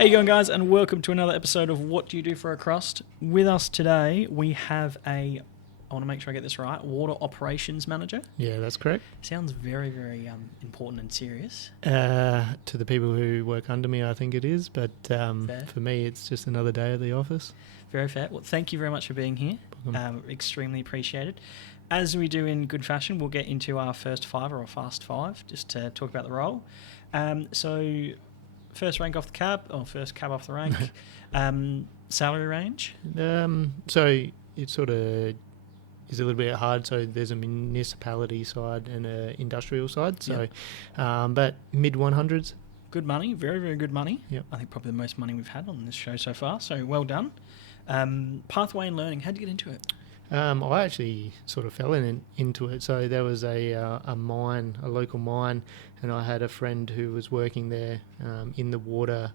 How you going, guys, and welcome to another episode of What Do You Do for a Crust? With us today, we have I want to make sure I get this right, Water Operations Manager. Yeah, that's correct. Sounds very, very important and serious. To the people who work under me, I think it is, but for me, it's just another day at the office. Very fair. Well, thank you very much for being here. Extremely appreciated. As we do in good fashion, we'll get into our first five or fast five, just to talk about the role. So, first rank off the cab, or first cab off the rank, salary range? So it sort of is a little bit hard. So there's a municipality side and an industrial side. So, but mid 100s. Good money, very, very good money. Yep. I think probably the most money we've had on this show so far. So well done. Pathway in learning. How'd you get into it? I actually sort of fell into it. So there was a local mine, and I had a friend who was working there in the water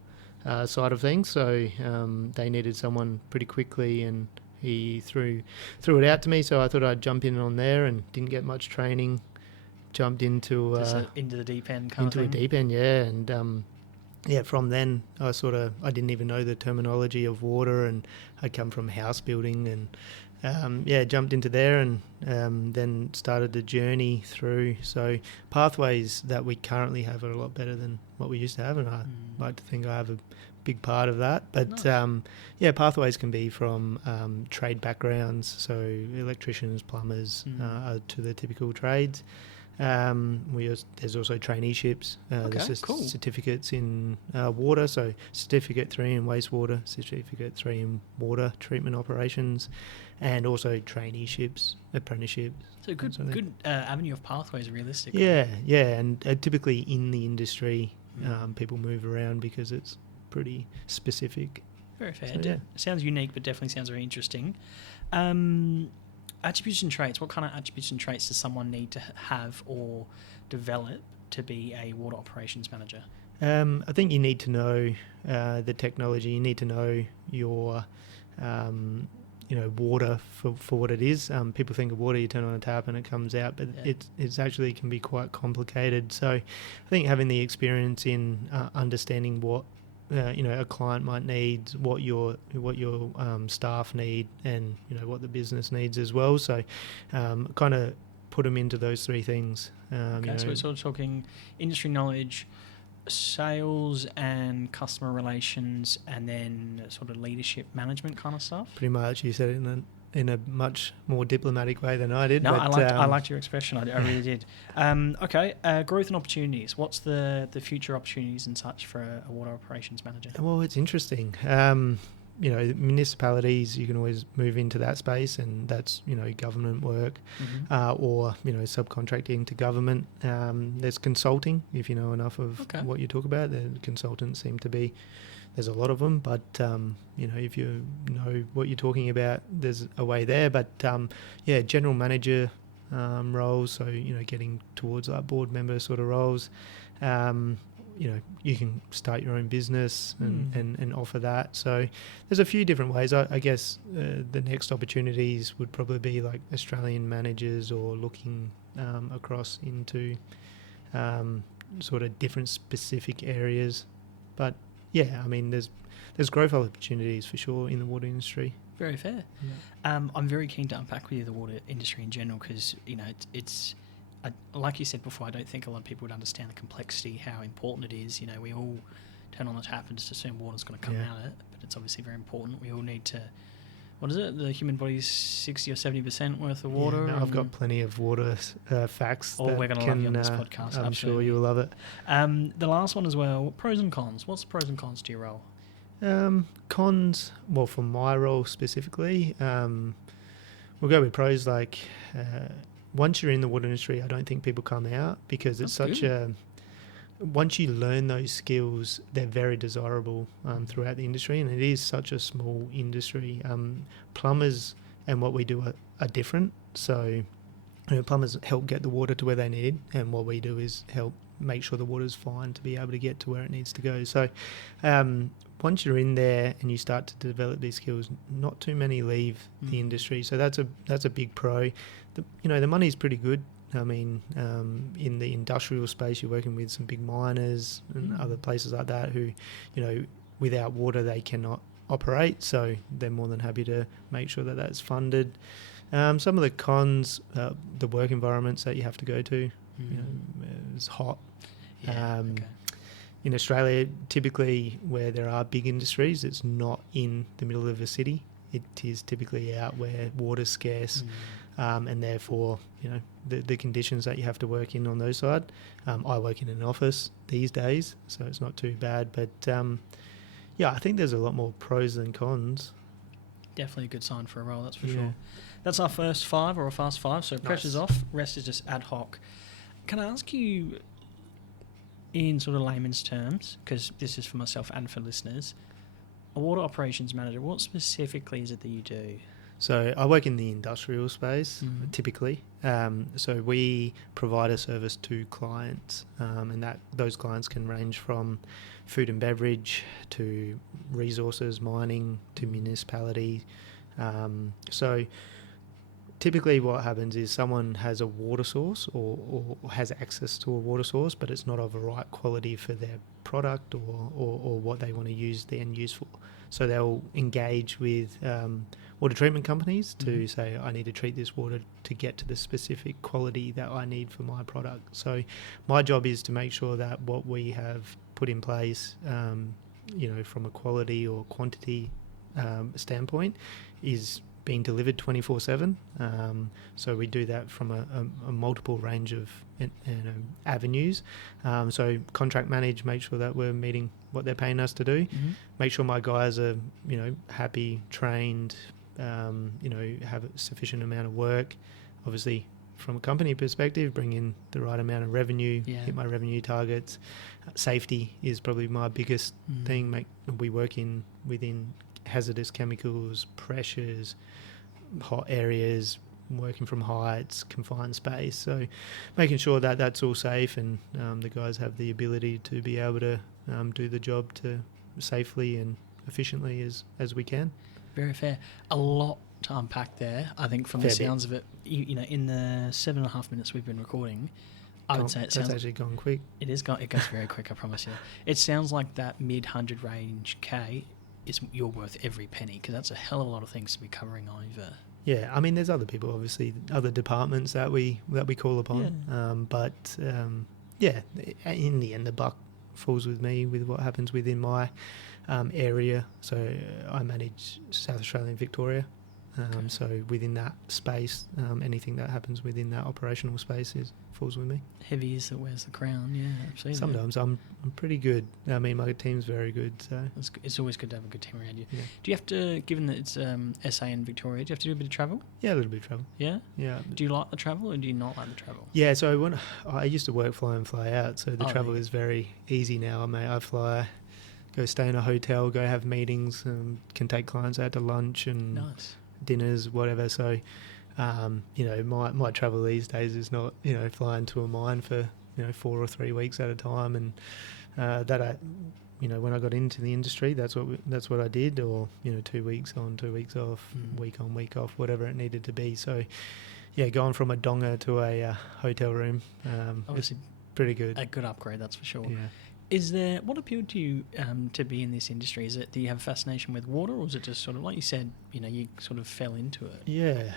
side of things. So they needed someone pretty quickly, and he threw it out to me. So I thought I'd jump in on there, and didn't get much training. Jumped into into the deep end into a deep end, yeah, and from then I didn't even know the terminology of water, and I'd come from house building, and jumped into there, and then started the journey through. So pathways that we currently have are a lot better than what we used to have, and I like to think I have a big part of that. But nice. Pathways can be from trade backgrounds, so electricians, plumbers, to the typical trades. There's also traineeships. There's cool. Certificates in water, so Certificate 3 in wastewater, Certificate 3 in water treatment operations, and also traineeships, apprenticeships. So good avenue of pathways, realistically. Yeah, and typically in the industry, people move around because it's pretty specific. Very fair. So, It sounds unique, but definitely sounds very interesting. Attributes and traits. What kind of attributes and traits does someone need to have or develop to be a water operations manager? I think you need to know the technology. You need to know your, water for what it is. People think of water, you turn on a tap and it comes out, but it's actually can be quite complicated. So I think having the experience in understanding what a client might need, what your staff need, and what the business needs as well. So, kind of put them into those three things. So we're sort of talking industry knowledge, sales and customer relations, and then sort of leadership management kind of stuff. Pretty much, you said it in a much more diplomatic way than I did. No, but, I liked your expression. I really did. Growth and opportunities. What's the future opportunities and such for a water operations manager? Well, it's interesting. Municipalities, you can always move into that space, and that's government work, or subcontracting to government. There's consulting, if you know enough of what you talk about. The consultants seem to be. There's a lot of them, but if you know what you're talking about, there's a way there. But general manager roles, so getting towards like board member sort of roles. You can start your own business and offer that. So there's a few different ways. I guess the next opportunities would probably be like Australian managers, or looking across into sort of different specific areas. But yeah, I mean, there's growth opportunities for sure in the water industry. Very fair. Yeah. I'm very keen to unpack with you the water industry in general, because it's like you said before, I don't think a lot of people would understand the complexity, how important it is. We all turn on the tap and just assume water's going to come out of it, but it's obviously very important. We all need to. What is it? The human body's 60 or 70% worth of water. I've got plenty of water facts. We're going to love you on this podcast. I'm sure you'll love it. The last one as well. Pros and cons. What's the pros and cons to your role? Cons. Well, for my role specifically, we'll go with pros. Like once you're in the water industry, I don't think people come out, because it's such a. Once you learn those skills, they're very desirable throughout the industry, and it is such a small industry. Plumbers and what we do are different. So plumbers help get the water to where they need, and what we do is help make sure the water's fine to be able to get to where it needs to go. So once you're in there and you start to develop these skills, not too many leave the industry. So that's a big pro. The money's pretty good. I mean, in the industrial space, you're working with some big miners and other places like that who, without water they cannot operate, so they're more than happy to make sure that that's funded. Some of the cons, the work environments that you have to go to, you know, it's hot. Yeah. Okay. In Australia, typically where there are big industries, it's not in the middle of a city. It is typically out where water's scarce, and therefore, you know, the conditions that you have to work in on those side. I work in an office these days, so it's not too bad. But yeah, I think there's a lot more pros than cons. Definitely a good sign for a role, that's for sure. That's our first 5 or a fast 5. So pressure's off, rest is just ad hoc. Can I ask you, in sort of layman's terms, because this is for myself and for listeners, a water operations manager, what specifically is it that you do? So I work in the industrial space, typically. So we provide a service to clients, and those clients can range from food and beverage to resources, mining to municipality. So typically what happens is someone has a water source or has access to a water source, but it's not of the right quality for their product or what they want to use the end use for. So they'll engage with water treatment companies to say, I need to treat this water to get to the specific quality that I need for my product. So my job is to make sure that what we have put in place, you know, from a quality or quantity standpoint, is being delivered 24/7. So we do that from a multiple range of avenues. So contract manage, make sure that we're meeting what they're paying us to do. Make sure my guys are, you know, happy, trained, you know, have a sufficient amount of work. Obviously, from a company perspective, bring in the right amount of revenue, hit my revenue targets. Safety is probably my biggest thing. We work within hazardous chemicals, pressures, hot areas, working from heights, confined space. So making sure that that's all safe and the guys have the ability to be able to do the job to safely and efficiently as we can. Very fair. A lot to unpack there. I think from the sounds of it, you know, in the 7.5 minutes we've been recording, I would say it sounds... That's actually gone quick. It goes very quick, I promise you. It sounds like that mid-100 range K is you're worth every penny, because that's a hell of a lot of things to be covering over. Yeah, I mean, there's other people, obviously, other departments that we call upon. But yeah, in the end, the buck falls with me with what happens within my area. So I manage South Australia and Victoria. So within that space, anything that happens within that operational space falls with me. Heavy is that wears the crown, yeah, absolutely. Sometimes I'm pretty good. I mean, my team's very good. So it's always good to have a good team around you. Yeah. Do you have to, given that it's SA and Victoria, do you have to do a bit of travel? Yeah, a little bit of travel. Yeah? Yeah. Do you like the travel or do you not like the travel? Yeah, so when I used to work fly in, fly out, so the travel is very easy now, mate. I fly, go stay in a hotel, go have meetings, can take clients out to lunch and dinners, whatever. So, you know, my travel these days is not, you know, flying to a mine for, you know, 4 or 3 weeks at a time. And that I, you know, when I got into the industry, that's what I did, or, you know, 2 weeks on, 2 weeks off, week on, week off, whatever it needed to be. So, yeah, going from a donga to a hotel room, obviously pretty good. A good upgrade, that's for sure. Yeah. Is there, what appealed to you to be in this industry? Is it, do you have a fascination with water, or is it just sort of, like you said, you know, you sort of fell into it? Yeah.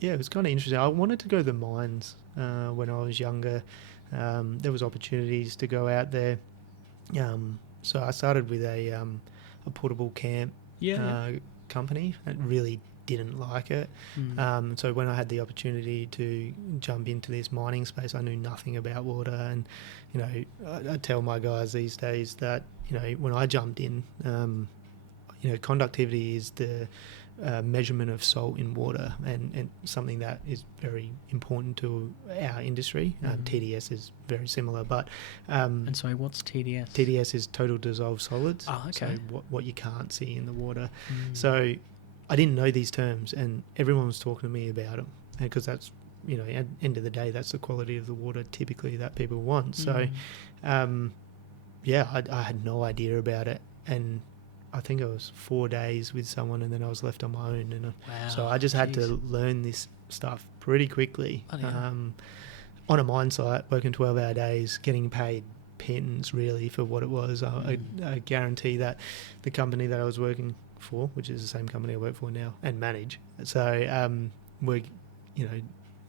Yeah, it was kind of interesting. I wanted to go to the mines when I was younger. There was opportunities to go out there. So I started with a portable camp company. I really didn't like it. So when I had the opportunity to jump into this mining space, I knew nothing about water. And, you know, I tell my guys these days that, you know, when I jumped in, you know, conductivity is the measurement of salt in water, and something that is very important to our industry. TDS is very similar, but and so what's TDS? TDS is total dissolved solids. Oh, okay. So what you can't see in the water. So I didn't know these terms, and everyone was talking to me about them, because that's, you know, at the end of the day, that's the quality of the water typically that people want. So yeah, I had no idea about it, and I think I was 4 days with someone, and then I was left on my own. And so I just had to learn this stuff pretty quickly. On a mine site, working 12-hour days, getting paid pittance really for what it was. I guarantee that the company that I was working for, which is the same company I work for now and manage, so were, you know,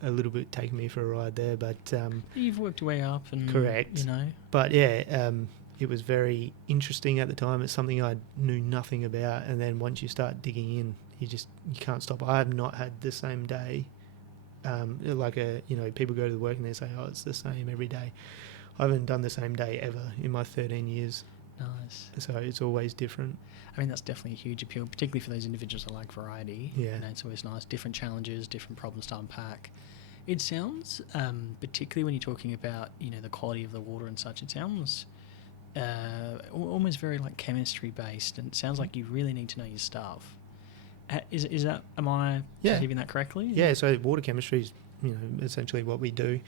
a little bit taking me for a ride there. But You've worked your way up, and correct. you know. But yeah, it was very interesting at the time. It's something I knew nothing about, and then once you start digging in, you can't stop. I have not had the same day. People go to work and they say, "Oh, it's the same every day." I haven't done the same day ever in my 13 years. Nice. So it's always different. I mean, that's definitely a huge appeal, particularly for those individuals that like variety. Yeah. You know, it's always nice. Different challenges, different problems to unpack. It sounds, particularly when you're talking about, you know, the quality of the water and such, it sounds almost very like chemistry based, and it sounds like you really need to know your stuff. Is that, am I perceiving that correctly? Yeah, so water chemistry is, you know, essentially what we do.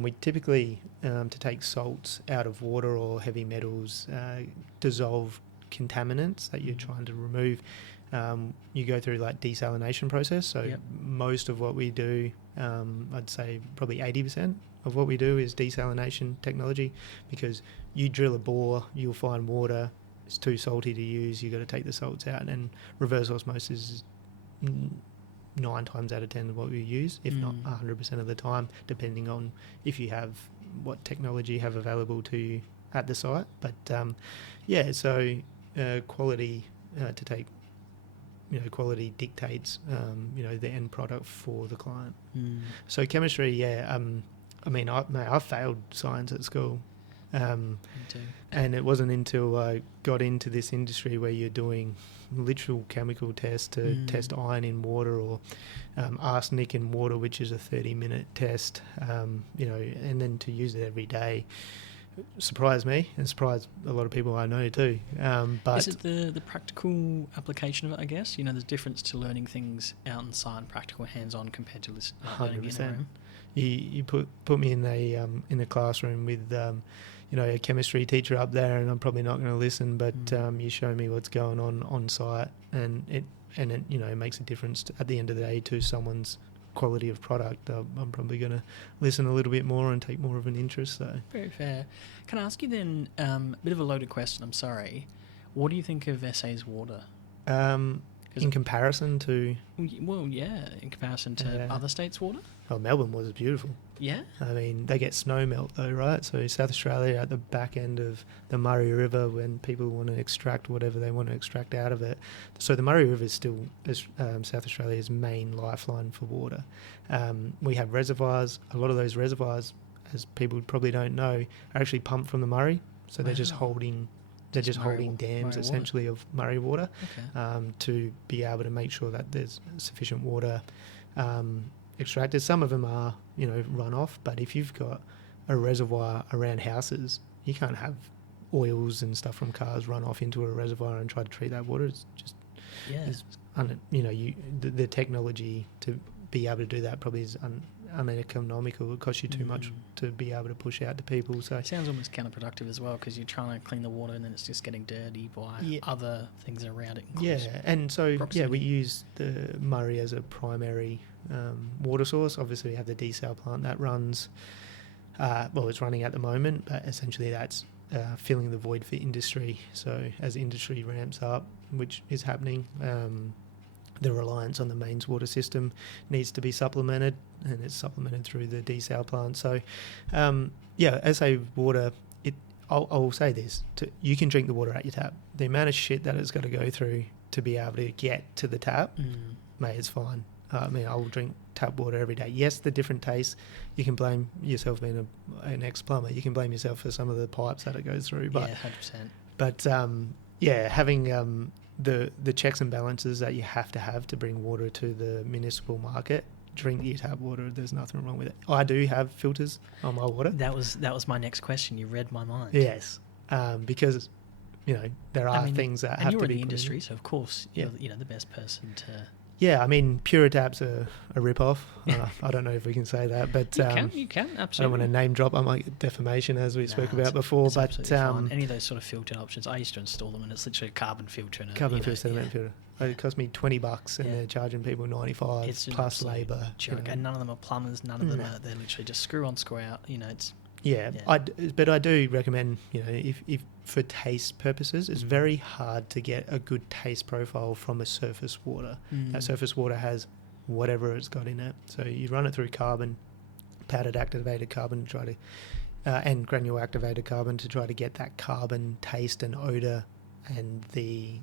We typically, to take salts out of water or heavy metals, dissolve contaminants that you're trying to remove. You go through like desalination process. So most of what we do, I'd say probably 80% of what we do is desalination technology, because you drill a bore, you'll find water, it's too salty to use, you've got to take the salts out, and reverse osmosis is 9 times out of 10 of what we use, if not 100% of the time, depending on if you have what technology you have available to you at the site. But quality to take, you know, quality dictates, you know, the end product for the client. So chemistry, I failed science at school. And it wasn't until I got into this industry where you're doing literal chemical tests to test iron in water, or arsenic in water, which is a 30-minute test, you know, and then to use it every day surprised me and surprised a lot of people I know too. But is it the practical application of it, I guess? You know, there's a difference to learning things out in site and practical hands-on compared to learning in a room. You put me in a classroom with you know, a chemistry teacher up there, and I'm probably not going to listen, but you show me what's going on site, and it you know, it makes a difference at the end of the day to someone's quality of product. I'm probably going to listen a little bit more and take more of an interest. So very fair. Can I ask you then, a bit of a loaded question, I'm sorry. What do you think of SA's water? In comparison to... Well, yeah, in comparison to other states' water? Oh, Melbourne was beautiful. Yeah? I mean, they get snow melt though, right? So South Australia, at the back end of the Murray River, when people want to extract whatever they want to extract out of it. So the Murray River is still South Australia's main lifeline for water. We have reservoirs. A lot of those reservoirs, as people probably don't know, are actually pumped from the Murray. So they're just holding... They're just holding dams, essentially, of Murray water, to be able to make sure that there's sufficient water extracted. Some of them are, you know, runoff, but if you've got a reservoir around houses, you can't have oils and stuff from cars run off into a reservoir and try to treat that water. It's just, you know, the technology to be able to do that probably is uneconomical. It costs you too much to be able to push out to people. So it sounds almost counterproductive as well, because you're trying to clean the water and then it's just getting dirty by other things around it. And so we use the Murray as a primary water source. Obviously we have the desal plant that runs, it's running at the moment, but essentially that's filling the void for industry. So as industry ramps up, which is happening, the reliance on the mains water system needs to be supplemented, and it's supplemented through the desal plant. So, SA water, I'll say this, you can drink the water at your tap. The amount of shit that it's got to go through to be able to get to the tap, mate, it's fine. I mean, I'll drink tap water every day. Yes, the different tastes, you can blame yourself being an ex-plumber. You can blame yourself for some of the pipes that it goes through. But, 100%. But, having... the checks and balances that you have to bring water to the municipal market, drink your tap water. There's nothing wrong with it. I do have filters on my water. That was my next question. You read my mind. Yes, because you know there are things that have to be. And you're in the industry, so of course you're the best person to. Yeah, I mean, Pure Tap's a rip-off. I don't know if we can say that, but you can absolutely. I don't want to name drop. I might get defamation, as we spoke about before. But any of those sort of filter options, I used to install them, and it's literally a carbon filter. Sediment filter. It cost me $20, and they're charging people $95 plus labour. And none of them are plumbers. None of them are. They're literally just screw on, screw out. You know, it's Yeah, but I do recommend, if for taste purposes, it's very hard to get a good taste profile from a surface water. That surface water has whatever it's got in it. So you run it through carbon, powdered activated carbon to try to, and granule activated carbon to try to get that carbon taste and odor and the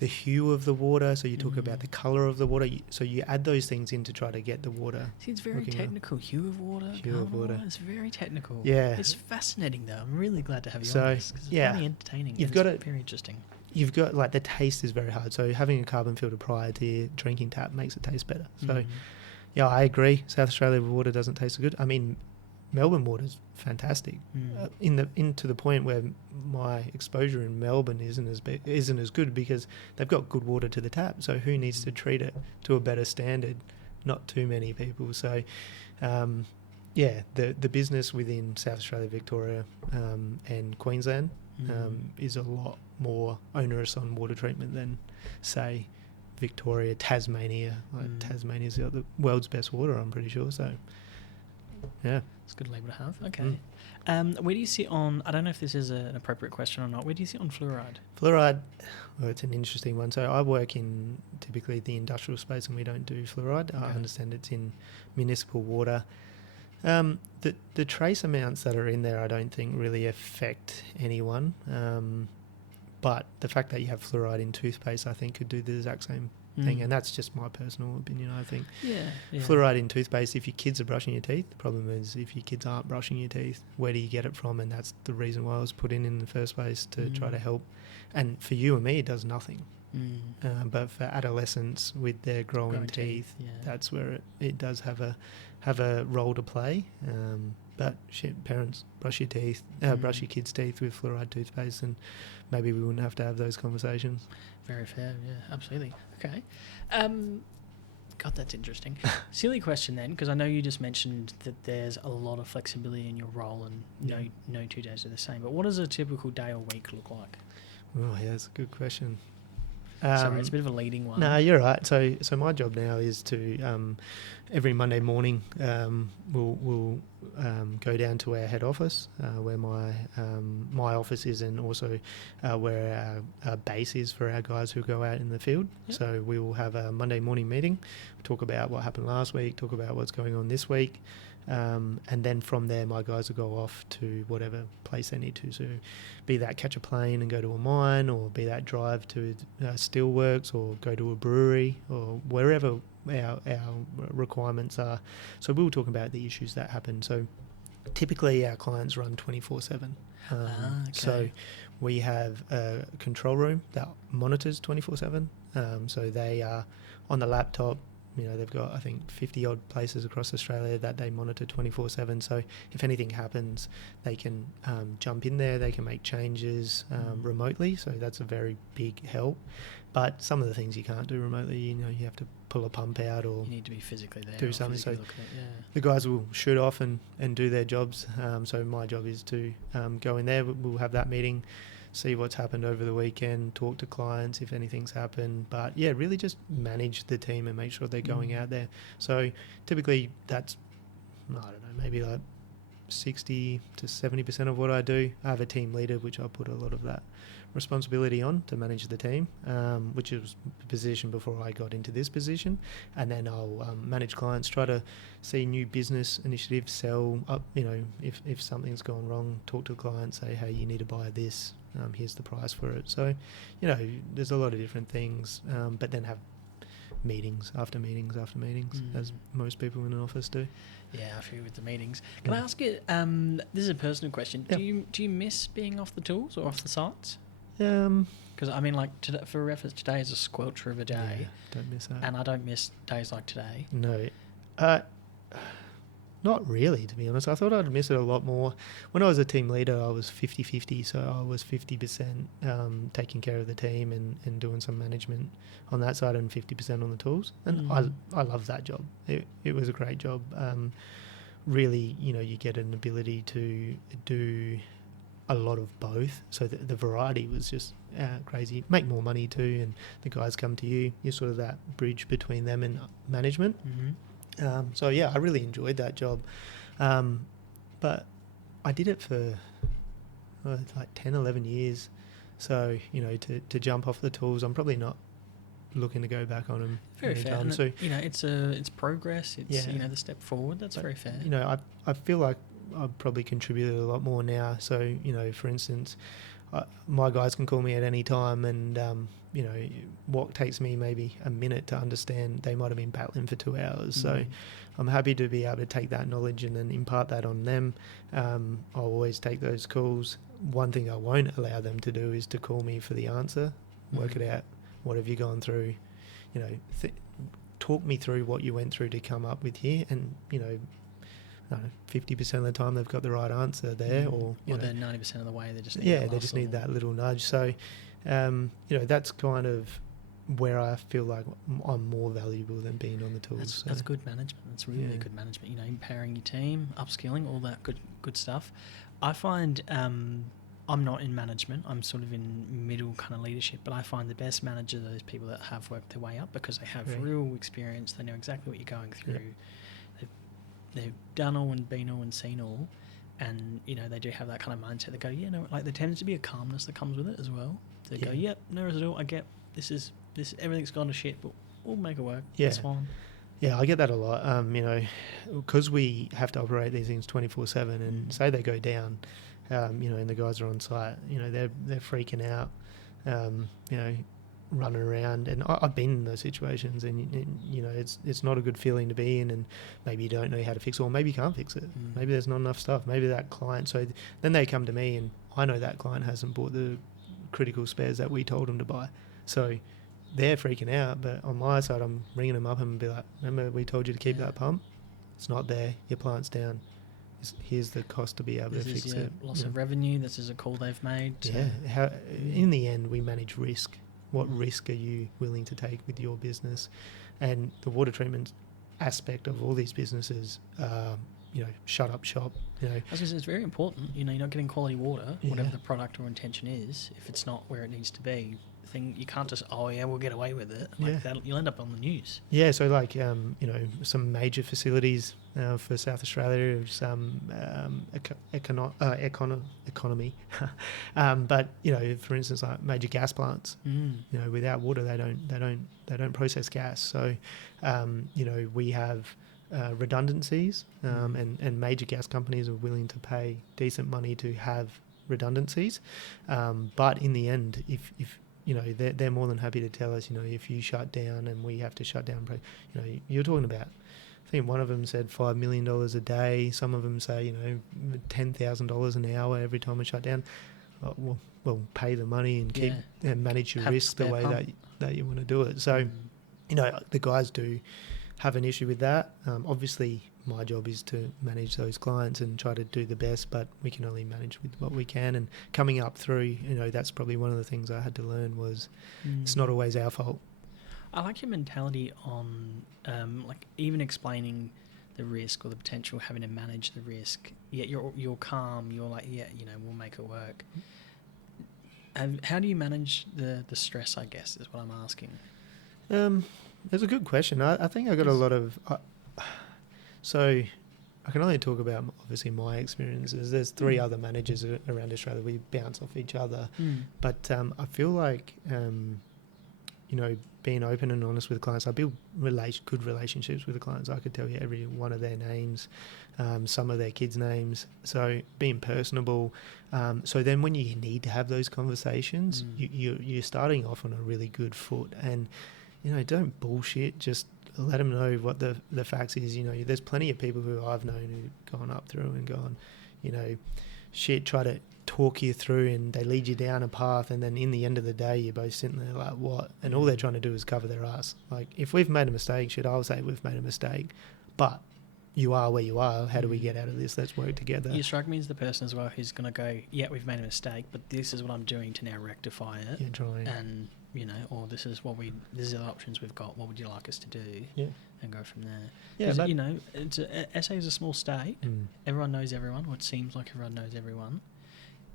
hue of the water. So you talk about the color of the water. So you add those things in to try to get the water. See, it's very technical. Hue of water. Hue of water. It's very technical. Yeah. It's fascinating, though. I'm really glad to have you So, on this because it's yeah. very entertaining. You've and got it's very interesting. You've got, like, the taste is very hard. So having a carbon filter prior to your drinking tap makes it taste better. So, yeah, I agree. South Australia water doesn't taste so good. I mean, Melbourne water's fantastic. To the point where my exposure in Melbourne isn't as good because they've got good water to the tap. So who needs to treat it to a better standard? Not too many people. So, the business within South Australia, Victoria, and Queensland is a lot more onerous on water treatment than, say, Victoria, Tasmania. Tasmania's got the world's best water, I'm pretty sure. So, yeah. It's a good label to have. Okay. Where do you sit on, I don't know if this is an appropriate question or not, where do you sit on fluoride? Fluoride, well, it's an interesting one. So I work in typically the industrial space and we don't do fluoride. I understand it's in municipal water. The trace amounts that are in there I don't think really affect anyone. But the fact that you have fluoride in toothpaste I think could do the exact same thing, and that's just my personal opinion. I think fluoride in toothpaste, if your kids are brushing your teeth, the problem is if your kids aren't brushing your teeth, where do you get it from? And that's the reason why it was put in the first place, to try to help. And for you and me it does nothing, but for adolescents with their growing teeth, that's where it does have a role to play. But parents, brush your teeth, brush your kids' teeth with fluoride toothpaste, and maybe we wouldn't have to have those conversations. Very fair, yeah, absolutely. Okay. God, that's interesting. Silly question then, because I know you just mentioned that there's a lot of flexibility in your role and no 2 days are the same. But what does a typical day or week look like? Oh, yeah, that's a good question. Sorry, it's a bit of a leading one. No, you're right. So my job now is to every Monday morning we'll go down to our head office where my office is, and also where our base is for our guys who go out in the field. Yep. So we will have a Monday morning meeting, talk about what happened last week, talk about what's going on this week. And then from there, my guys will go off to whatever place they need to. So, be that catch a plane and go to a mine, or be that drive to steelworks, or go to a brewery, or wherever our requirements are. So we'll talk about the issues that happen. So typically our clients run 24/7. So we have a control room that monitors 24/7. So they are on the laptop. They've got, I think, 50 odd places across Australia that they monitor 24/7. So if anything happens, they can jump in there, they can make changes remotely. So that's a very big help. But some of the things you can't do remotely, you have to pull a pump out, or you need to be physically there, do something. So the guys will shoot off and do their jobs. So my job is to go in there. We'll have that meeting, see what's happened over the weekend, talk to clients if anything's happened. But yeah, really just manage the team and make sure they're going out there. So typically that's, I don't know, maybe like 60 to 70% of what I do. I have a team leader, which I put a lot of that responsibility on to manage the team, which was the position before I got into this position. And then I'll manage clients, try to see new business initiatives, sell up, if something's gone wrong, talk to the client, say, hey, you need to buy this, here's the price for it. So, there's a lot of different things, but then have meetings after meetings after meetings, as most people in an office do. Yeah, I feel with the meetings. Can I ask you, this is a personal question, do you miss being off the tools or off the sites? Because I mean, like for reference, today is a squelcher of a day. Yeah, don't miss that. And I don't miss days like today. No, not really, to be honest. I thought I'd miss it a lot more. When I was a team leader, I was 50-50, so I was 50% taking care of the team and doing some management on that side, and 50% on the tools. And I love that job. It was a great job. Really, you get an ability to do a lot of both, so the variety was just crazy. Make more money too, and the guys come to you. You're sort of that bridge between them and management. So yeah, I really enjoyed that job. but I did it for like 10, 11 years. So, to jump off the tools, I'm probably not looking to go back on them Very fair. anytime. And So, it's progress. It's Yeah. the step forward. That's very fair. I feel like I've probably contributed a lot more now. So, for instance, my guys can call me at any time, and what takes me maybe a minute to understand, they might have been battling for 2 hours. So I'm happy to be able to take that knowledge and then impart that on them. I'll always take those calls. One thing I won't allow them to do is to call me for the answer. Work it out. What have you gone through? Talk me through what you went through to come up with here, and 50% of the time they've got the right answer there, or they're 90% of the way. They just need that little nudge. So that's kind of where I feel like I'm more valuable than being on the tools. That's good management. That's really good management. Empowering your team, upskilling, all that good stuff. I find I'm not in management. I'm sort of in middle kind of leadership, but I find the best manager are those people that have worked their way up, because they have real experience. They know exactly what you're going through. Yeah. They've done all and been all and seen all, and they do have that kind of mindset. They go, there tends to be a calmness that comes with it as well. They go, yep, no worries at all. I get this. Everything's gone to shit, but we'll make it work. Yeah. It's fine. Yeah, I get that a lot. Because we have to operate these things 24/7, and say they go down, and the guys are on site, they're freaking out, running around. And I've been in those situations, and it's not a good feeling to be in, and maybe you don't know how to fix it, or maybe you can't fix it. Maybe there's not enough stuff. Maybe that client, so then they come to me, and I know that client hasn't bought the critical spares that we told them to buy. So they're freaking out, but on my side, I'm ringing them up and be like, remember we told you to keep that pump? It's not there. Your plant's down. Here's the cost to be able to fix it. Loss of revenue. This is a call they've made. In the end, we manage risk. What risk are you willing to take with your business? And the water treatment aspect of all these businesses, shut up shop. I was going to say, it's very important. You're not getting quality water, whatever the product or intention is. If it's not where it needs to be, you can't just we'll get away with it. You'll end up on the news. Yeah, so some major facilities for South Australia, some economy, but for instance, like major gas plants. Without water, they don't process gas. So we have redundancies, and major gas companies are willing to pay decent money to have redundancies, but in the end, if they're more than happy to tell us, if you shut down and we have to shut down, you're talking about, I think one of them said $5 million a day. Some of them say, $10,000 an hour every time we shut down. Well, pay the money and keep and manage your risk the way that you want to do it. So, the guys do have an issue with that. Obviously, my job is to manage those clients and try to do the best, but we can only manage with what we can. And coming up through, that's probably one of the things I had to learn was it's not always our fault. I like your mentality on even explaining the risk or the potential, having to manage the risk. Yet you're calm. You're like, we'll make it work. How do you manage the stress, I guess, is what I'm asking. That's a good question. I think I got a lot of... So I can only talk about, obviously, my experiences. There's 3 other managers around Australia. We bounce off each other. But I feel like, being open and honest with clients, I build good relationships with the clients. I could tell you every one of their names, some of their kids' names. So being personable. So then when you need to have those conversations, you're starting off on a really good foot. And, don't bullshit, just let them know what the facts is. There's plenty of people who I've known who've gone up through and gone, try to talk you through, and they lead you down a path, and then in the end of the day, you're both sitting there like, what? And all they're trying to do is cover their ass. Like, if we've made a mistake, I'll say we've made a mistake, but you are where you are. How do we get out of this? Let's work together. You strike me as the person as well who's going to go, we've made a mistake, but this is what I'm doing to now rectify it. Yeah, trying. And, or this is the options we've got. What would you like us to do? Yeah. And go from there. Yeah, but, SA is a small state. Everyone knows everyone, or it seems like everyone knows everyone.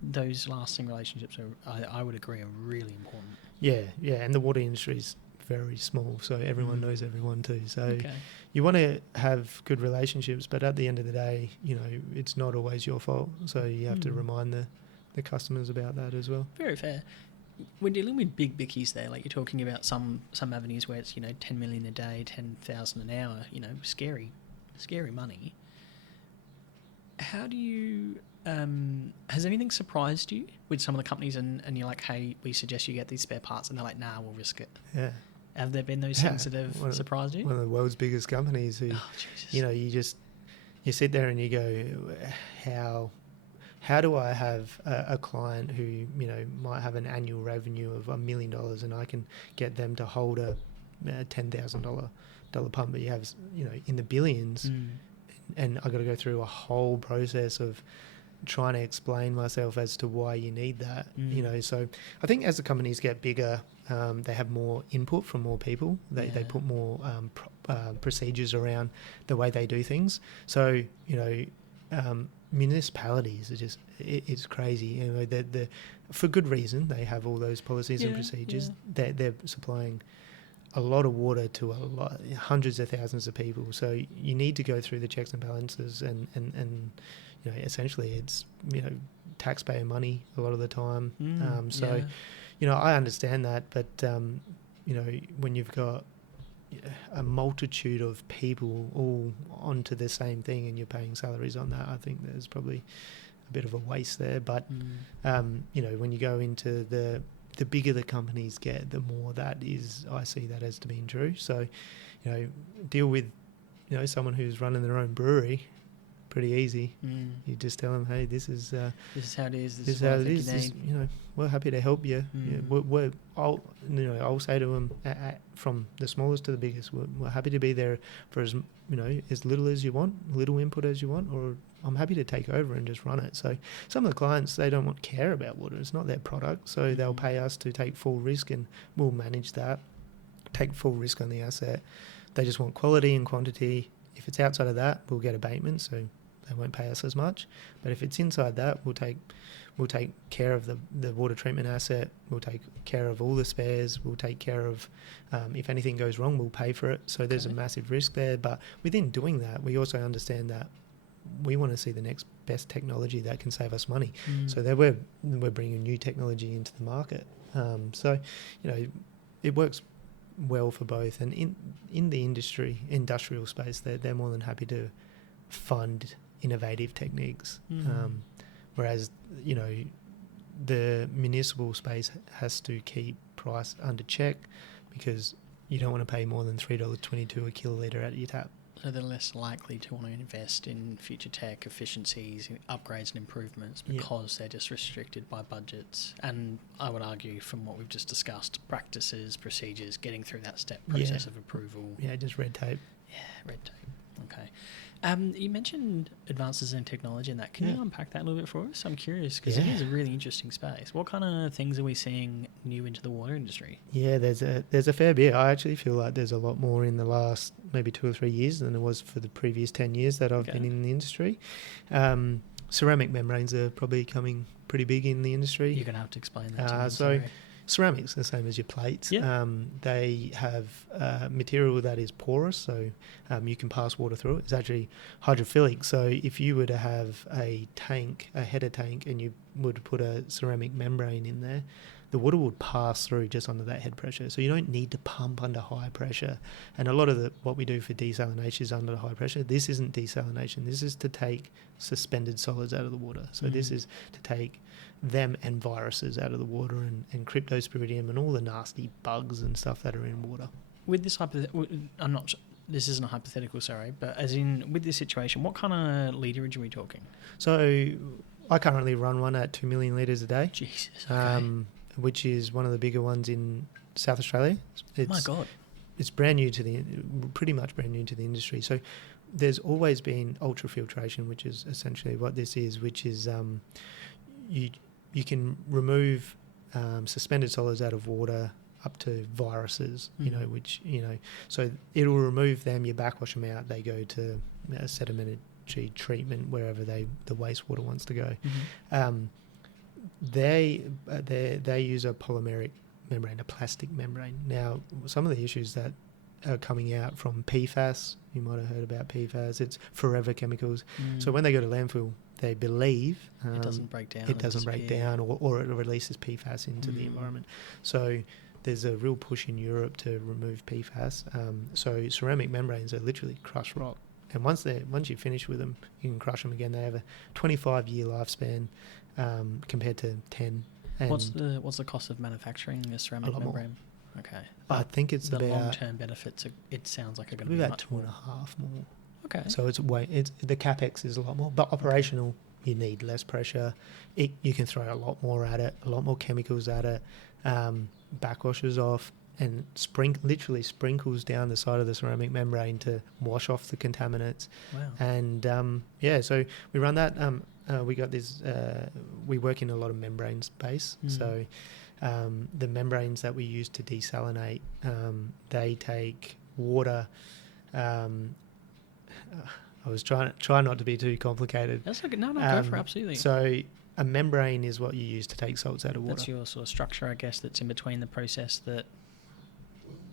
Those lasting relationships I would agree, are really important. Yeah, and the water industry is very small, so everyone knows everyone too. So Okay. you want to have good relationships, but at the end of the day, it's not always your fault. So you have to remind the customers about that as well. Very fair. We're dealing with big bickies there. Like, you're talking about some avenues where it's 10 million a day, 10,000 an hour. Scary money. How do you? Has anything surprised you with some of the companies, and you're like, hey, we suggest you get these spare parts, and they're like, nah, we'll risk it. Yeah. Have there been those things that have surprised you? One of the world's biggest companies who, Jesus. you sit there and you go, how do I have a client who, might have an annual revenue of $1 million and I can get them to hold a $10,000 pump, but you have, in the billions, and I got to go through a whole process of trying to explain myself as to why you need that, So I think as the companies get bigger, they have more input from more people. They put more procedures around the way they do things. So, municipalities are just, it's crazy. They're for good reason. They have all those policies and procedures. Yeah. They're supplying a lot of water to hundreds of thousands of people. So you need to go through the checks and balances, and essentially it's taxpayer money a lot of the time. I understand that, but when you've got a multitude of people all onto the same thing and you're paying salaries on that, I think there's probably a bit of a waste there. But when you go into the bigger the companies get, the more that is, I see that as to being true. So, deal with, someone who's running their own brewery, pretty easy. You just tell them, hey, this is how it is. This is how it is. We're happy to help you. I'll say to them, from the smallest to the biggest, we're happy to be there for as little as you want, little input as you want, or I'm happy to take over and just run it. So some of the clients, they don't care about water. It's not their product. So they'll pay us to take full risk, and we'll manage that, take full risk on the asset. They just want quality and quantity. If it's outside of that, we'll get abatement, so they won't pay us as much. But if it's inside that, we'll take care of the water treatment asset. We'll take care of all the spares. We'll take care of, if anything goes wrong, we'll pay for it. So there's a massive risk there. But within doing that, we also understand that we want to see the next best technology that can save us money. So that we're bringing new technology into the market. It works well for both. And in the industrial space, they're more than happy to fund innovative techniques. Whereas, the municipal space has to keep price under check, because you don't want to pay more than $3.22 a kilolitre at your tap. So they're less likely to want to invest in future tech efficiencies, upgrades and improvements, because they're just restricted by budgets. And I would argue, from what we've just discussed, practices, procedures, getting through that process of approval. Yeah, just red tape. Yeah, red tape. Okay. You mentioned advances in technology and that. Can you unpack that a little bit for us? I'm curious, because it is a really interesting space. What kind of things are we seeing new into the water industry? Yeah, there's a fair bit. I actually feel like there's a lot more in the last maybe 2 or 3 years than there was for the previous 10 years that I've been in the industry. Ceramic membranes are probably coming pretty big in the industry. You're going to have to explain that to me. Ceramics, the same as your plates. They have material that is porous, so you can pass water through it. It's actually hydrophilic. So if you were to have a header tank, and you would put a ceramic membrane in there, the water would pass through just under that head pressure. So you don't need to pump under high pressure. And a lot of what we do for desalination is under high pressure. This isn't desalination. This is to take suspended solids out of the water. So this is to take them and viruses out of the water, and cryptosporidium and all the nasty bugs and stuff that are in water. With this this isn't a hypothetical, sorry, but as in with this situation, what kind of literage are we talking? So I currently run one at 2 million litres a day. Jesus. Okay. Which is one of the bigger ones in South Australia. My God. It's pretty much brand new to the industry. So there's always been ultrafiltration, which is essentially what this is, which is you can remove suspended solids out of water up to viruses, so it'll remove them, you backwash them out, they go to sedimentary treatment wherever the wastewater wants to go. They use a polymeric membrane, a plastic membrane. Now, some of the issues that are coming out from PFAS, you might have heard about PFAS, it's forever chemicals. So when they go to landfill, they believe it doesn't break down. It doesn't break down, or it releases PFAS into the environment. So there's a real push in Europe to remove PFAS. So ceramic membranes are literally crushed rock. And once you finish with them, you can crush them again. They have a 25-year lifespan compared to 10. And what's the cost of manufacturing a ceramic membrane? More. Okay, I think it's the about long-term benefits. It sounds like are going to be about much 2.5 more. more. Okay, so it's the capex is a lot more, but operational you need less pressure. You can throw a lot more at it, a lot more chemicals at it, backwashes off, and literally sprinkles down the side of the ceramic membrane to wash off the contaminants. Wow. And so we run that. We got this. We work in a lot of membrane space, so the membranes that we use to desalinate, they take water. I was trying not to be too complicated. That's okay. No, go for it, absolutely. So a membrane is what you use to take salts out of water. That's your sort of structure, I guess, that's in between the process that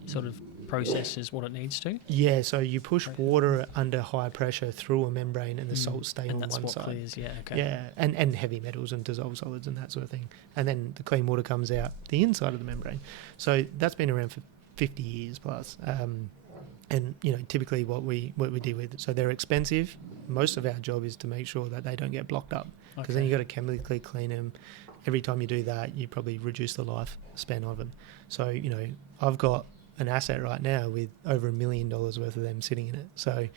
sort of processes what it needs to. Yeah, so you push water under high pressure through a membrane and the salts stay on one side. And that's what clears, yeah, okay. Yeah, and heavy metals and dissolved solids and that sort of thing. And then the clean water comes out the inside of the membrane. So that's been around for 50 years plus. And typically what we deal with, so they're expensive. Most of our job is to make sure that they don't get blocked up, because then you got to chemically clean them. Every time you do that, you probably reduce the lifespan of them. So I've got an asset right now with over $1 million worth of them sitting in it. So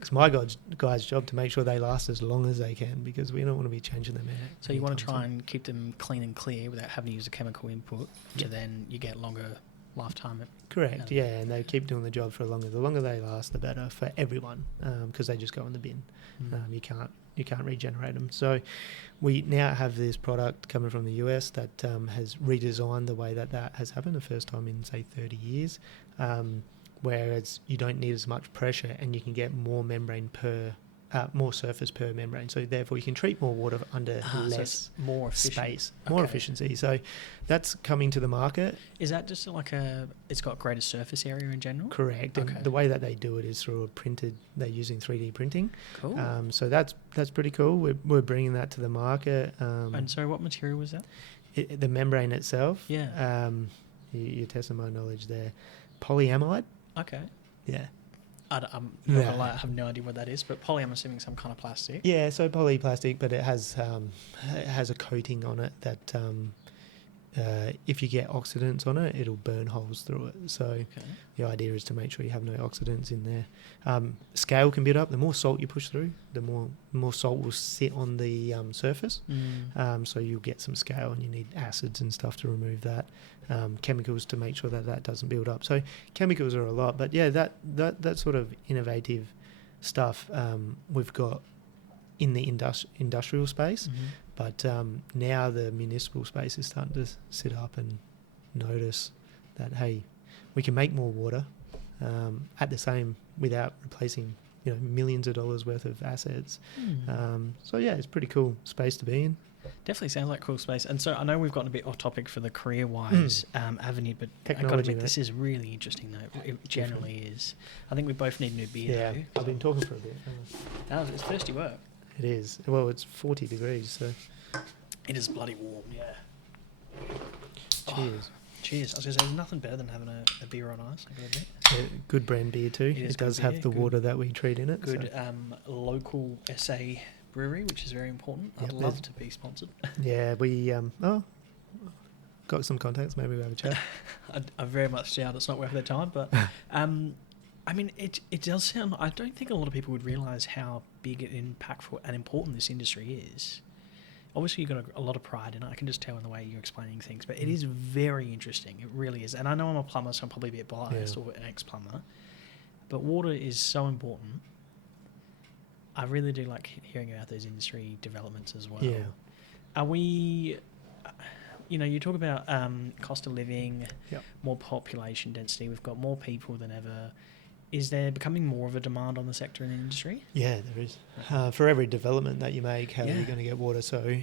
it's my guy's job to make sure they last as long as they can, because we don't want to be changing them out. So you want to try and keep them clean and clear without having to use a chemical input, so then you get longer lifetime. Correct, yeah, and they keep doing the job for longer. The longer they last, the better for everyone, because they just go in the bin. You can't regenerate them. So we now have this product coming from the US that has redesigned the way that has happened, the first time in say 30 years, whereas you don't need as much pressure and you can get more membrane more surface per membrane, so therefore you can treat more water under less more space, more efficiency. So that's coming to the market. Is that just like it's got greater surface area in general? Correct. And the way that they do it is through they're using 3D printing. Cool. So that's pretty cool. We're bringing that to the market. And so what material was that? The membrane itself. Yeah. You're testing my knowledge there. Polyamide. Okay. Yeah. I'm not gonna lie, I have no idea what that is, but poly, I'm assuming some kind of plastic. Yeah, so polyplastic, but it has a coating on it that if you get oxidants on it, it'll burn holes through it. So the idea is to make sure you have no oxidants in there. Scale can build up. The more salt you push through, the more salt will sit on the surface. So you'll get some scale, and you need acids and stuff to remove that. Chemicals to make sure that doesn't build up. So chemicals are a lot, but yeah, that sort of innovative stuff we've got in the industrial space, but now the municipal space is starting to sit up and notice that, hey, we can make more water at the same without replacing millions of dollars worth of assets. So yeah, it's a pretty cool space to be in. Definitely sounds like a cool space. And so I know we've gotten a bit off topic for the career-wise avenue, but I've got to admit, this is really interesting, though. It generally is. I think we both need a new beer, though. I've been talking for a bit. It's thirsty work. It is. Well, it's 40 degrees, so... It is bloody warm, yeah. Cheers. Cheers. I was going to say, there's nothing better than having a beer on ice, I've got to admit. Yeah, good brand beer, too. It does have the water that we treat in it. Good local SA brewery, which is very important. I'd love to be sponsored. Yeah, we got some contacts. Maybe we'll have a chat. I very much doubt it's not worth their time, but I mean, it does sound. I don't think a lot of people would realise how big and impactful and important this industry is. Obviously, you've got a lot of pride in it. I can just tell in the way you're explaining things, but it is very interesting. It really is. And I know I'm a plumber, so I'm probably a bit biased, or an ex-plumber, but water is so important. I really do like hearing about those industry developments as well. Yeah. Are we, you talk about cost of living, more population density. We've got more people than ever. is there becoming more of a demand on the sector in the industry? Yeah, there is. For every development that you make, how are Yeah. you going to get water? So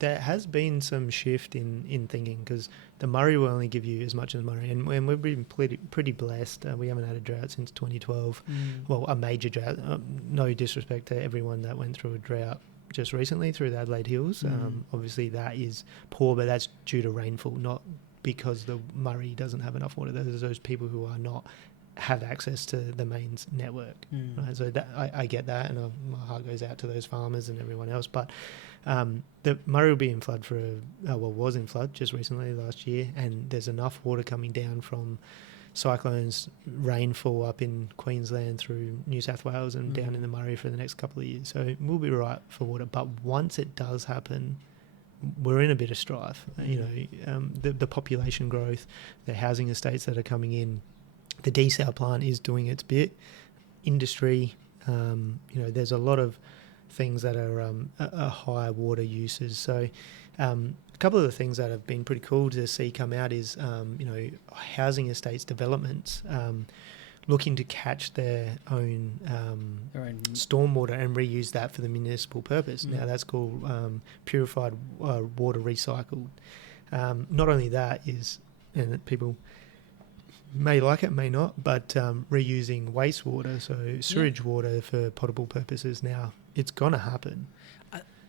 there has been some shift in thinking, because the Murray will only give you as much as Murray. And we've been pretty blessed. We haven't had a drought since 2012. Well, a major drought. No disrespect to everyone that went through a drought just recently through the Adelaide Hills. Obviously, that is poor, but that's due to rainfall, not because the Murray doesn't have enough water. There's those people who are not have access to the mains network, right? So that I get that, and my heart goes out to those farmers and everyone else. But the Murray will be in flood was in flood just recently last year, and there's enough water coming down from cyclones, rainfall up in Queensland through New South Wales and down in the Murray for the next couple of years. So we'll be right for water. But once it does happen, we're in a bit of strife. The population growth, the housing estates that are coming in, the desal plant is doing its bit. Industry, there's a lot of things that are high water uses. So a couple of the things that have been pretty cool to see come out is, housing estates developments looking to catch their own stormwater and reuse that for the municipal purpose. Now that's called purified water recycled. Not only that is, and people may like it, may not, but reusing wastewater, so sewage water for potable purposes. Now, it's going to happen.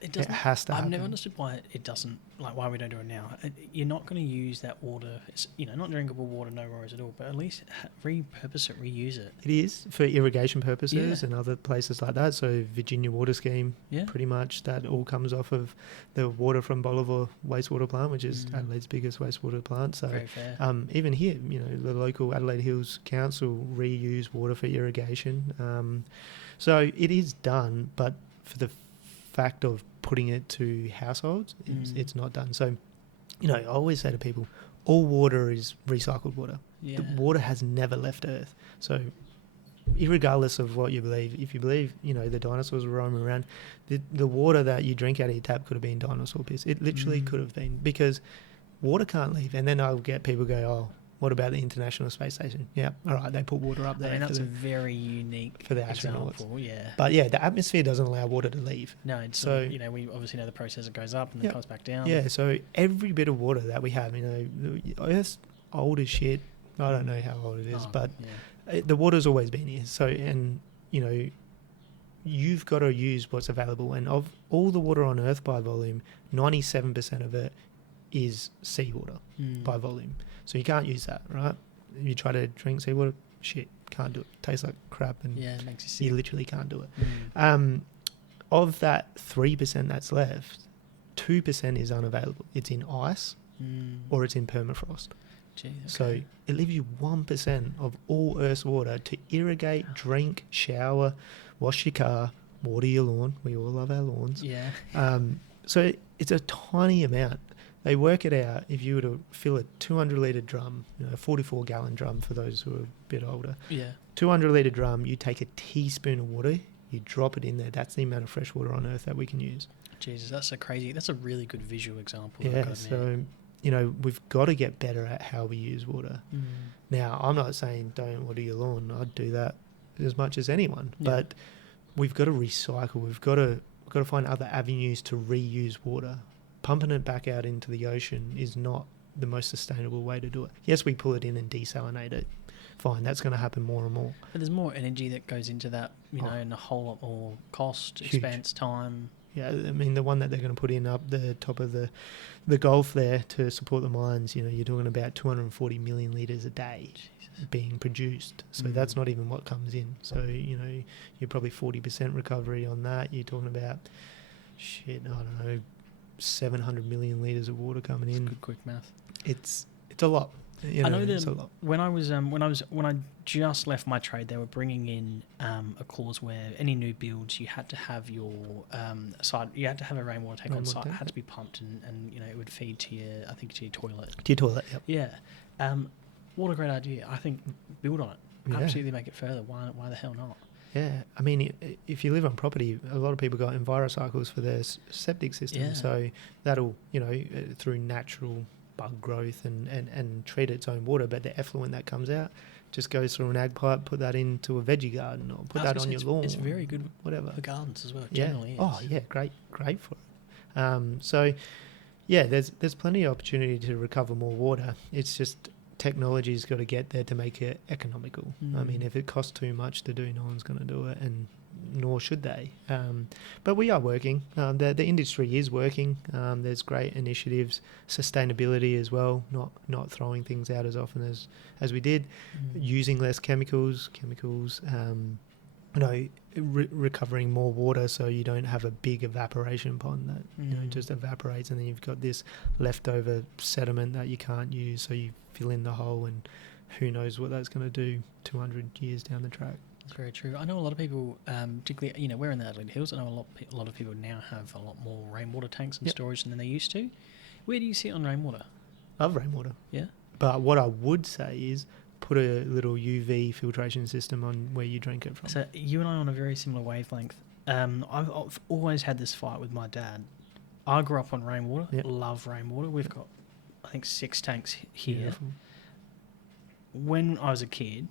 It has to happen. I've never understood why it doesn't, like why we don't do it now. You're not going to use that water, it's, not drinkable water, no worries at all, but at least repurpose it, reuse it. It is for irrigation purposes and other places like that. So Virginia Water Scheme, pretty much that all comes off of the water from Bolivar wastewater plant, which is Adelaide's biggest wastewater plant. So very fair. Even here, the local Adelaide Hills Council reuse water for irrigation. So it is done, but for the fact of putting it to households, it's not done. So, I always say to people, all water is recycled water. Yeah. The water has never left Earth. So, irregardless of what you believe, if you believe, the dinosaurs were roaming around, the water that you drink out of your tap could have been dinosaur piss. It literally could have been, because water can't leave. And then I'll get people go, oh, what about the International Space Station? Yeah, all right, they put water up there. I mean, that's a very unique for the astronauts. Example, yeah. But yeah, the atmosphere doesn't allow water to leave. No, so we obviously know the process, it goes up and then comes back down. Yeah, so every bit of water that we have, Earth's old as shit. I don't know how old it is, but the water's always been here. So, and you've got to use what's available. And of all the water on Earth by volume, 97% of it is seawater by volume. So you can't use that, right? If you try to drink seawater, shit, can't do it. Tastes like crap, and it makes you sick. You literally can't do it. Of that 3% that's left, 2% is unavailable. It's in ice or it's in permafrost. Gee, okay. So it leaves you 1% of all Earth's water to irrigate, drink, shower, wash your car, water your lawn. We all love our lawns. Yeah. So it's a tiny amount. They work it out. If you were to fill a 200-litre drum, a 44-gallon drum for those who are a bit older, 200-litre drum, you take a teaspoon of water, you drop it in there. That's the amount of fresh water on Earth that we can use. Jesus, that's a really good visual example. Yeah, so, we've got to get better at how we use water. Now, I'm not saying don't water your lawn. I'd do that as much as anyone. Yeah. But we've got to recycle. We've got to find other avenues to reuse water. Pumping it back out into the ocean is not the most sustainable way to do it. Yes, we pull it in and desalinate it. Fine, that's going to happen more and more. But there's more energy that goes into that, and a whole lot more cost, Huge. expense, time. Yeah, I mean, the one that they're going to put in up the top of the Gulf there to support the mines, you're talking about 240 million litres a day being produced. So that's not even what comes in. So, you're probably 40% recovery on that. You're talking about, I don't know, 700 million litres of water coming in. Good quick math. It's a lot. I know that when I just left my trade, they were bringing in a clause where any new builds you had to have your side, you had to have a rainwater tank on site. It had to be pumped and it would feed to your toilet. To your toilet, yep. Yeah. What a great idea! I think build on it. Absolutely make it further. Why the hell not? Yeah, I mean, if you live on property, a lot of people got EnviroCycles for their septic system. Yeah. So that'll, through natural bug growth and treat its own water, but the effluent that comes out just goes through an ag pipe, put that into a veggie garden or put that on your lawn. It's very good whatever. for gardens as well. Yeah. Generally is. Oh, yeah, great for it. So, yeah, there's plenty of opportunity to recover more water. It's just technology's got to get there to make it economical. I mean, if it costs too much to do, no one's going to do it, and nor should they. But we are working. The industry is working. There's great initiatives, sustainability as well, not throwing things out as often as we did, using less chemicals, recovering more water so you don't have a big evaporation pond that just evaporates, and then you've got this leftover sediment that you can't use, so you fill in the hole, and who knows what that's going to do 200 years down the track. That's very true. I know a lot of people, particularly, we're in the Adelaide Hills. I know a lot of people now have a lot more rainwater tanks and storage than they used to. Where do you sit on rainwater? I love rainwater. Yeah. But what I would say is put a little UV filtration system on where you drink it from. So you and I are on a very similar wavelength. I've always had this fight with my dad. I grew up on rainwater. Yep. Love rainwater. We've got, I think, 6 tanks here. Beautiful. When I was a kid,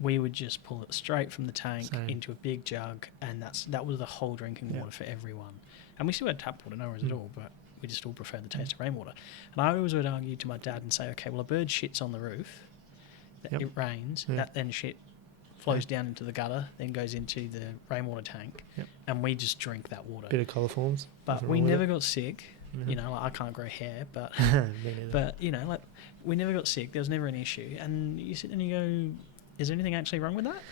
we would just pull it straight from the tank Same. into a big jug, and that was the whole drinking water for everyone. And we still had tap water, no worries at all, but we just all preferred the taste of rainwater. And I always would argue to my dad and say, okay, well, a bird shits on the roof, it rains, that then shit flows down into the gutter, then goes into the rainwater tank, and we just drink that water. Bit of coliforms. But we never got sick. I can't grow hair, but we never got sick. There was never an issue. And you sit and you go, is there anything actually wrong with that?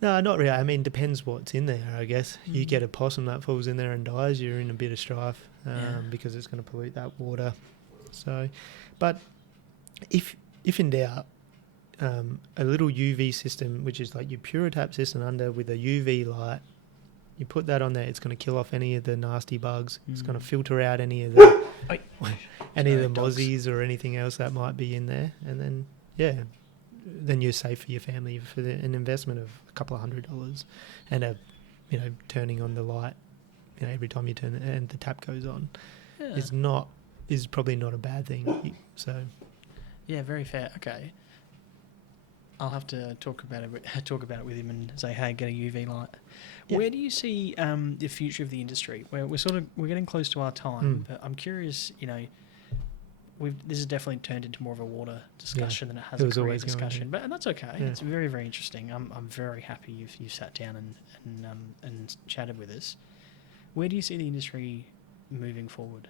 No, not really. I mean, depends what's in there, I guess. You get a possum that falls in there and dies, you're in a bit of strife because it's going to pollute that water. So, but if in doubt, a little UV system, which is like your Puritap system under with a UV light, you put that on there, it's going to kill off any of the nasty bugs. It's going to filter out any of the mozzies or anything else that might be in there. And then, then you're safe for your family for an investment of a couple of $100 and turning on the light, every time you turn it and the tap goes on is probably not a bad thing. So, yeah, very fair. Okay. I'll have to talk about it with him and say, hey, get a UV light. Yeah. Where do you see the future of the industry? We're getting close to our time, but I'm curious. This has definitely turned into more of a water discussion than it has a career discussion, and that's okay. Yeah. It's very, very interesting. I'm very happy you've sat down and chatted with us. Where do you see the industry moving forward?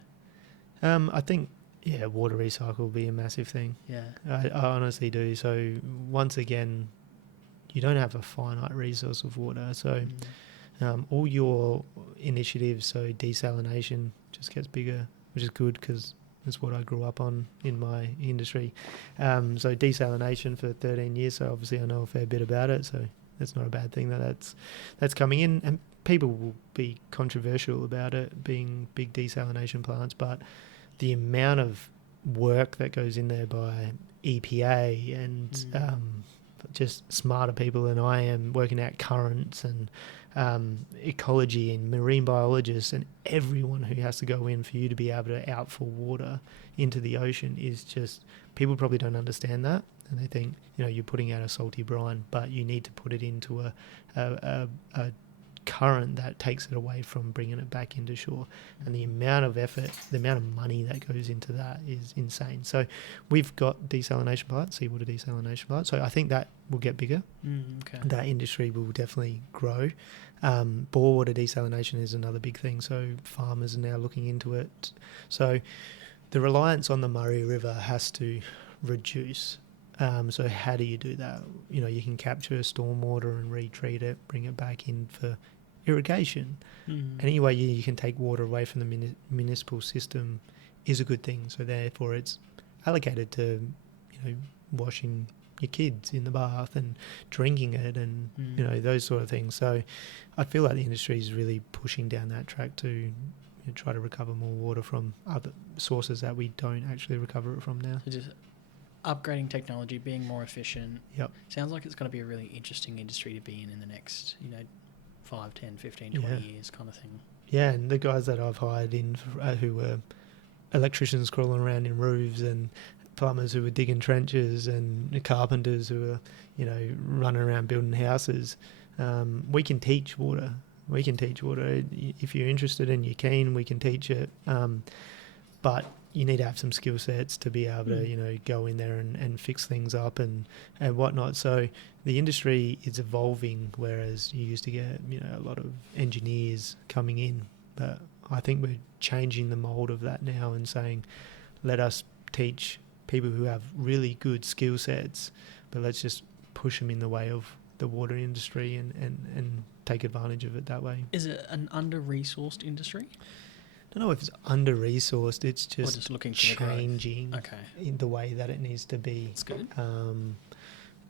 I think. Yeah, water recycle will be a massive thing. Yeah. I honestly do. So once again, you don't have a finite resource of water. So all your initiatives, so desalination just gets bigger, which is good because that's what I grew up on in my industry. So desalination for 13 years, so obviously I know a fair bit about it. So that's not a bad thing that's coming in. And people will be controversial about it being big desalination plants, but the amount of work that goes in there by EPA and just smarter people than I am working out currents and ecology and marine biologists and everyone who has to go in for you to be able to outfall water into the ocean is just, people probably don't understand that, and they think, you're putting out a salty brine, but you need to put it into a current that takes it away from bringing it back into shore, and the amount of effort, the amount of money that goes into that is insane. So we've got desalination plants, seawater desalination plants, so I think that will get bigger. That industry will definitely grow. Bore water desalination is another big thing, so farmers are now looking into it. So the reliance on the Murray River has to reduce. So how do you do that? You can capture stormwater and retreat it, bring it back in for irrigation. Any way you can take water away from the municipal system is a good thing. So therefore it's allocated to, washing your kids in the bath and drinking it and, those sort of things. So I feel like the industry is really pushing down that track to try to recover more water from other sources that we don't actually recover it from now. So just upgrading technology, being more efficient. Yep. Sounds like it's going to be a really interesting industry to be in the next, 5, 10, 15, 20 years kind of thing. Yeah, and the guys that I've hired in who were electricians crawling around in roofs and plumbers who were digging trenches and carpenters who were, running around building houses. We can teach water. We can teach water. If you're interested and you're keen, we can teach it. But you need to have some skill sets to be able to, go in there and fix things up and whatnot. So the industry is evolving, whereas you used to get, a lot of engineers coming in. But I think we're changing the mould of that now and saying, let us teach people who have really good skill sets, but let's just push them in the way of the water industry and take advantage of it that way. Is it an under-resourced industry? I don't know if it's under-resourced, it's just looking for changing in the way that it needs to be. That's good.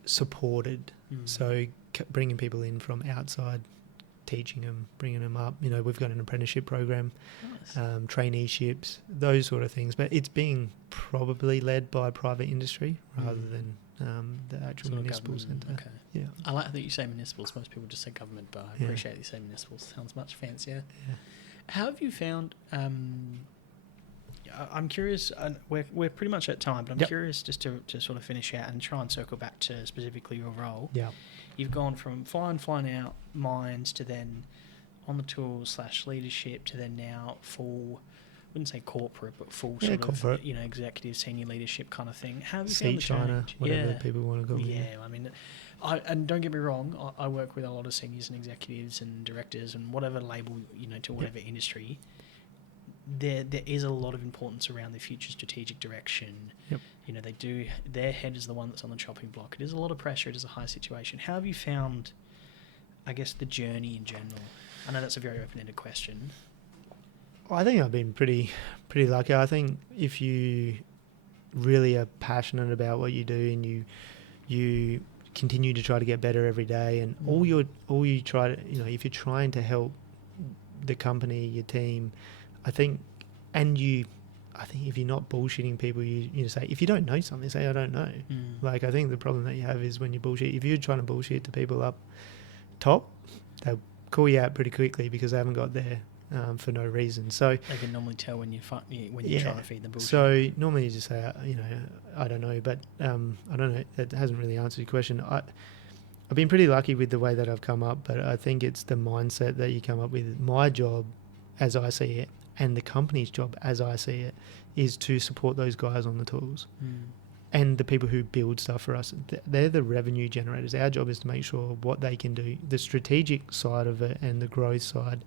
Supported. So bringing people in from outside, teaching them, bringing them up. We've got an apprenticeship program, nice. Traineeships, those sort of things. But it's being probably led by private industry rather than the actual sort of municipal centre. Okay. Yeah. I like that you say municipals. Most people just say government, but I appreciate that you say municipals. Sounds much fancier. Yeah. How have you found... I'm curious, we're pretty much at time, but I'm curious just to sort of finish out and try and circle back to specifically your role. Yeah. You've gone from flying out mines to then on the tools / leadership to then now full, I wouldn't say corporate, but full sort corporate. of, executive senior leadership kind of thing. How have you Seat found the China, change? whatever people want to go. Yeah, I mean, and don't get me wrong, I work with a lot of seniors and executives and directors and whatever label, to whatever industry. There is a lot of importance around the future strategic direction. Yep. Their head is the one that's on the chopping block. It is a lot of pressure. It is a high situation. How have you found, I guess, the journey in general? I know that's a very open-ended question. I think I've been pretty lucky. I think if you really are passionate about what you do and you continue to try to get better every day, and all you try to, if you're trying to help the company, your team, I think if you're not bullshitting people, you say, if you don't know something, say, I don't know. Like, I think the problem that you have is when you bullshit, if you're trying to bullshit to people up top, they'll call you out pretty quickly because they haven't got there for no reason. So they can normally tell when you're trying to feed them bullshit. So normally you just say, I don't know, but I don't know. That hasn't really answered your question. I've been pretty lucky with the way that I've come up, but I think it's the mindset that you come up with. My job, as I see it, and the company's job, as I see it, is to support those guys on the tools. And the people who build stuff for us. They're the revenue generators. Our job is to make sure what they can do. The strategic side of it and the growth side,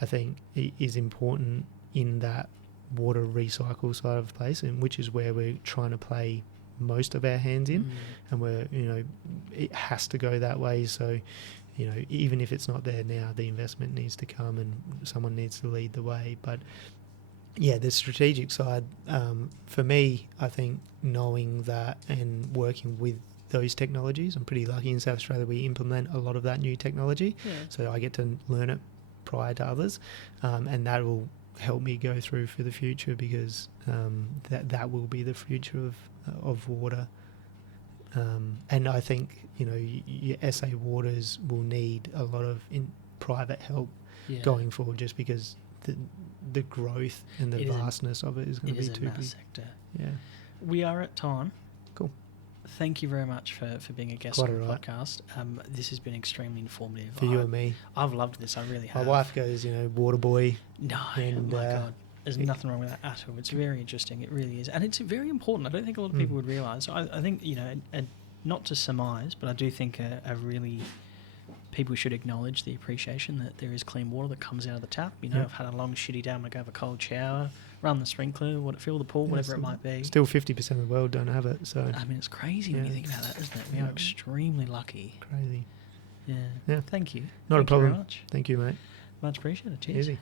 I think, is important in that water recycle side of the place, and which is where we're trying to play most of our hands in. And we're, it has to go that way. So, even if it's not there now, the investment needs to come and someone needs to lead the way. But yeah, the strategic side, for me, I think knowing that and working with those technologies, I'm pretty lucky in South Australia. We implement a lot of that new technology. So I get to learn it prior to others. And that will help me go through for the future, because that will be the future of water. And I think, your SA Waters will need a lot of private help going forward, just because the growth and the vastness of it is going to be too big. Sector. Yeah. We are at time. Cool. Thank you very much for being a guest on the podcast. This has been extremely informative. For you and me. I've loved this. I really have. My wife goes, water boy. No, and, my God. There's nothing wrong with that at all. It's very interesting. It really is. And it's very important. I don't think a lot of people would realise. I think, not to surmise, but I do think people should acknowledge the appreciation that there is clean water that comes out of the tap. I've had a long shitty day. I'm going to go have a cold shower, run the sprinkler, fill the pool, whatever it might be. Still 50% of the world don't have it. So I mean, it's crazy when you think about that, isn't it? We are extremely lucky. Crazy. Yeah. Thank you. Not a problem. Very much. Thank you, mate. Much appreciated. Cheers. Easy.